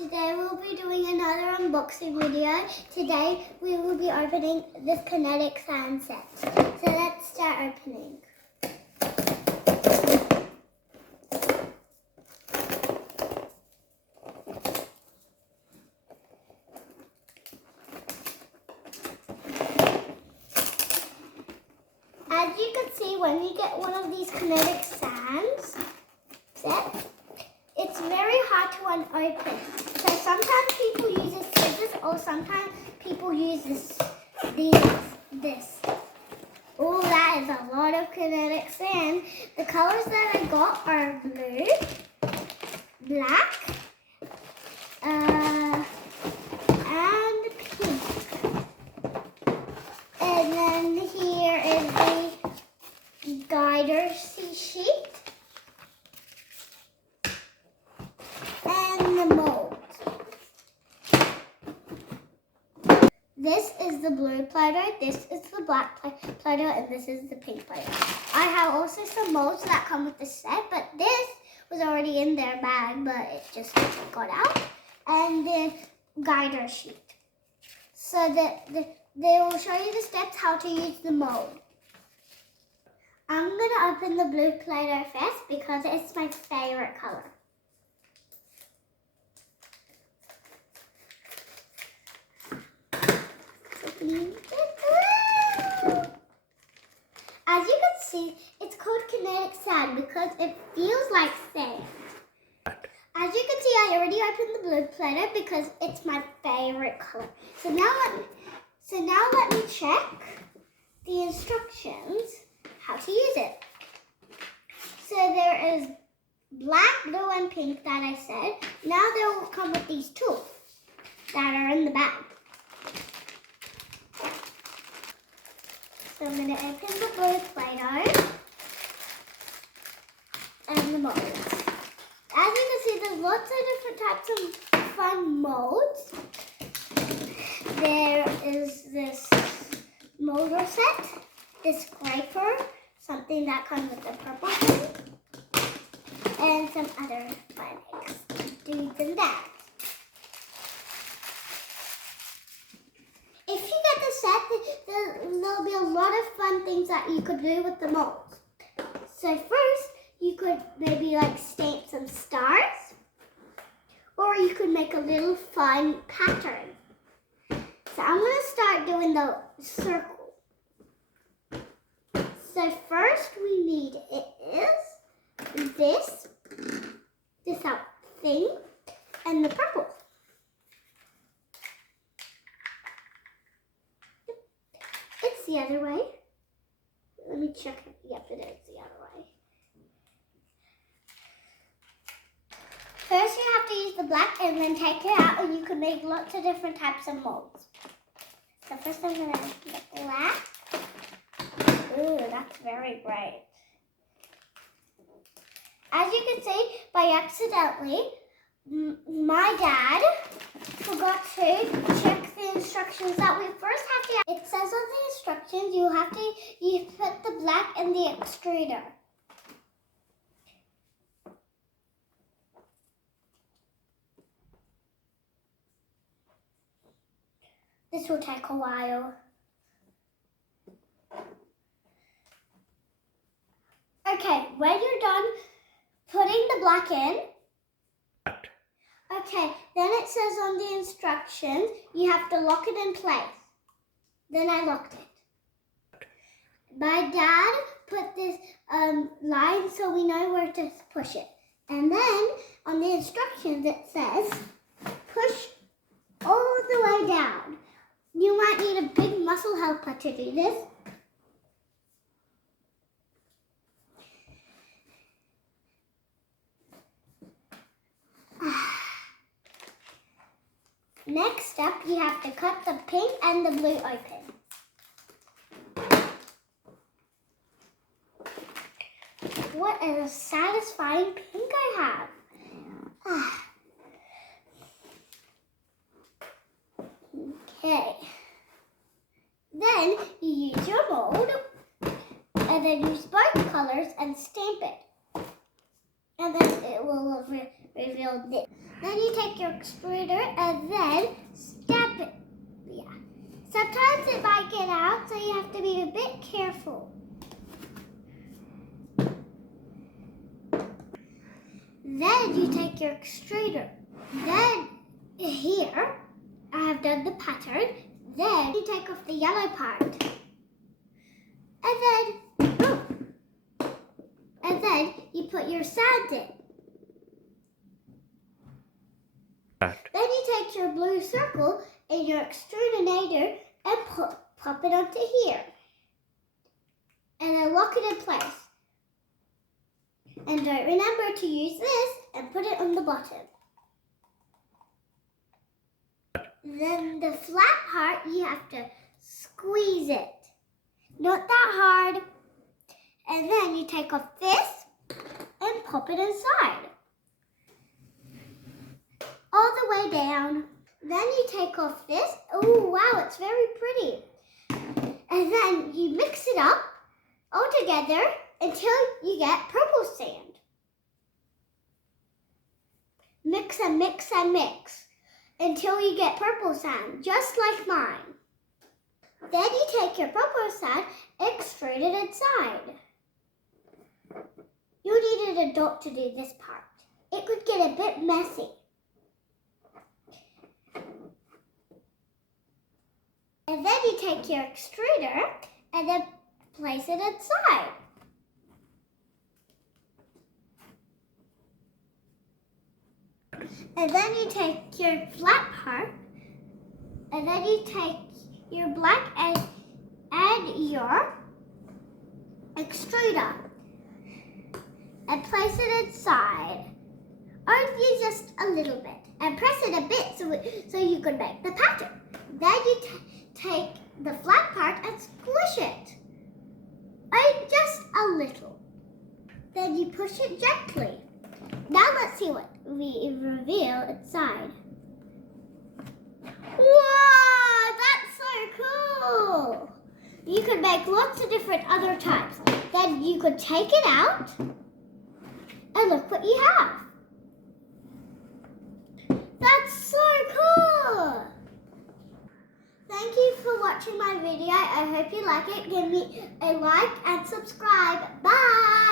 Today we'll be doing another unboxing video. Today we will be opening this Kinetic sand set. So let's start opening. As you can see, when you get one of these Kinetic sands sets, it's very hard to unopen. So sometimes people use scissors, or sometimes people use this. Oh, that is a lot of Kinetic sand. The colors that I got are blue, black, and pink. And then here is the guider sheet. And the mold. This is the blue Play-Doh, this is the black Play-Doh, and this is the pink Play-Doh. I have also some molds that come with the set, but this was already in their bag, but it just got out. And the guider sheet. So they will show you the steps how to use the mold. I'm going to open the blue Play-Doh first because it's my favorite color. As you can see, it's called Kinetic sand because it feels like sand. As you can see, I already opened the blue Play-Doh because it's my favorite color. So now let me check the instructions how to use it. So there is black, blue, and pink that I said. Now they will come with these tools that are in the bag. So I'm going to open the blue Play-Doh and the molds. As you can see, there's lots of different types of fun molds. There is this molder set, this scraper, something that comes with the purple thing, and some other fun dudes and dads. If you get the set, there'll be a lot of fun things that you could do with the molds. So first, you could maybe like stamp some stars, or you could make a little fun pattern. So I'm going to start doing the circle. So first we need this out thing, and the purple. It's the other way. Let me check it. Yep, it is the other way. First you have to use the black and then take it out, and you can make lots of different types of molds. So first I'm going to get black. Ooh, that's very bright. As you can see, by accidentally, my dad forgot to check the instructions that we first have to. It says on the instructions you put the black in the extruder. This will take a while. Okay, when you're done putting the black in, okay, then it says on the instructions you have to lock it in place. Then I locked it. My dad put this line so we know where to push it. And then on the instructions it says push all the way down. You might need a big muscle helper to do this. Next step, you have to cut the pink and the blue open. What a satisfying pink I have. Okay. Then you use your mold, and then use both colors and stamp it. And then it will reveal this. Then you take your extruder and then stab it. Yeah. Sometimes it might get out, so you have to be a bit careful. Then you take your extruder. Then here, I have done the pattern. Then you take off the yellow part. And then you put your sand in. Then you take your blue circle in your extruder and pop it onto here. And then lock it in place. And don't remember to use this and put it on the bottom. Then the flat part, you have to squeeze it. Not that hard. And then you take off this and pop it inside. All the way down. Then you take off this. Oh, wow, it's very pretty. And then you mix it up all together until you get purple sand. Mix and mix and mix until you get purple sand, just like mine. Then you take your purple sand, extrude it inside. You need an adult to do this part. It could get a bit messy. And then you take your extruder and then place it inside. And then you take your flat part, and then you take your black and your extruder and place it inside. Or you just a little bit and press it a bit so you can make the pattern. Then you take the flat part and squish it. Or just a little. Then you push it gently. Now let's see what we reveal inside. Wow, that's so cool! You could make lots of different other types. Then you could take it out and look what you have. That's so cool! Thank you for watching my video. I hope you like it. Give me a like and subscribe. Bye!